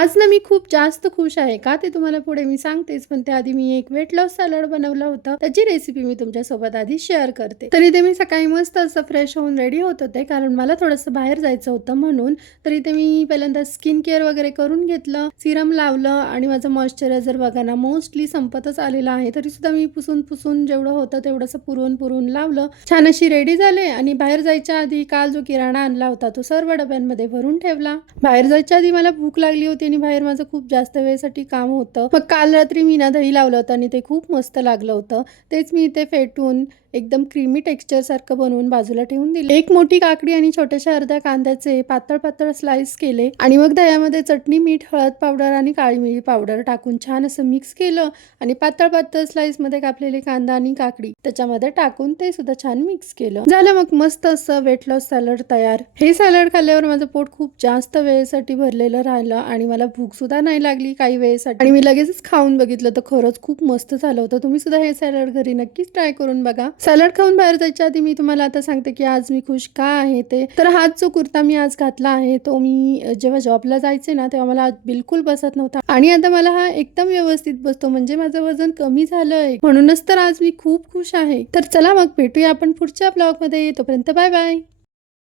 आज ना मी खूप जास्त खुश आहे का ते तुम्हाला पुढे मी सांगतेच, पण त्याआधी मी एक वेट लॉस सॅलड बनवलं होतं. त्याची रेसिपी मी तुमच्यासोबत आधी शेअर करते. तर इथे मी सकाळी मस्त असं फ्रेश होऊन रेडी होत होते, कारण मला थोडंसं बाहेर जायचं होतं म्हणून. तर इथे मी पहिल्यांदा स्किन केअर वगैरे करून घेतलं, सिरम लावलं आणि माझं मॉइश्चरायझर बघा ना मोस्टली संपतच आलेलं आहे. तरीसुद्धा मी पुसून जेवढं होतं तेवढंसं पुरवून लावलं. छान अशी रेडी झाले आणि बाहेर जायच्या आधी काल जो किराणा आणला होता तो सर्व डब्यांमध्ये भरून ठेवला. बाहेर जायच्या आधी मला भूक लागली होती आणि बाहेर माझं खूप जास्त वेळेसाठी काम होतं. मग काल रात्री मी ना दही लावलं होतं आणि ते खूप मस्त लागलं होतं. तेच मी इथे फेटून एकदम क्रीमी टेक्स्चर सारखं बनवून बाजूला ठेवून दिले. एक मोठी काकडी आणि छोट्याशा अर्ध्या कांद्याचे पातळ स्लाइस केले आणि मग दह्यामध्ये चटणी, मीठ, हळद पावडर आणि काळी मिरी पावडर टाकून छान असं मिक्स केलं आणि पातळ स्लाइस मध्ये कापलेले कांदा आणि काकडी त्याच्यामध्ये टाकून ते सुद्धा छान मिक्स केलं. झालं मग मस्त असं वेट लॉस सॅलड तयार. हे सॅलड खाल्ल्यावर माझं पोट खूप जास्त वेळेसाठी भरलेलं राहिलं आणि मला भूक सुद्धा नाही लागली काही वेळेसाठी आणि मी लगेचच खाऊन बघितलं तर खरंच खूप मस्त झालं होतं. तुम्ही सुद्धा हे सॅलड घरी नक्कीच ट्राय करून बघा. सॅलड खाऊन बाहेर जायच्या आधी मी तुम्हाला आता सांगते की आज मी खुश का आहे ते. तर हाच जो कुर्ता मी आज घातला आहे तो मी जेव्हा जॉबला जायचे ना तेव्हा मला बिलकुल बसत नव्हता आणि आता मला हा एकदम व्यवस्थित बसतो, म्हणजे माझं वजन कमी झालंय. म्हणूनच तर आज मी खूप खुश आहे. तर चला मग भेटूया आपण पुढच्या ब्लॉग मध्ये. तोपर्यंत बाय बाय.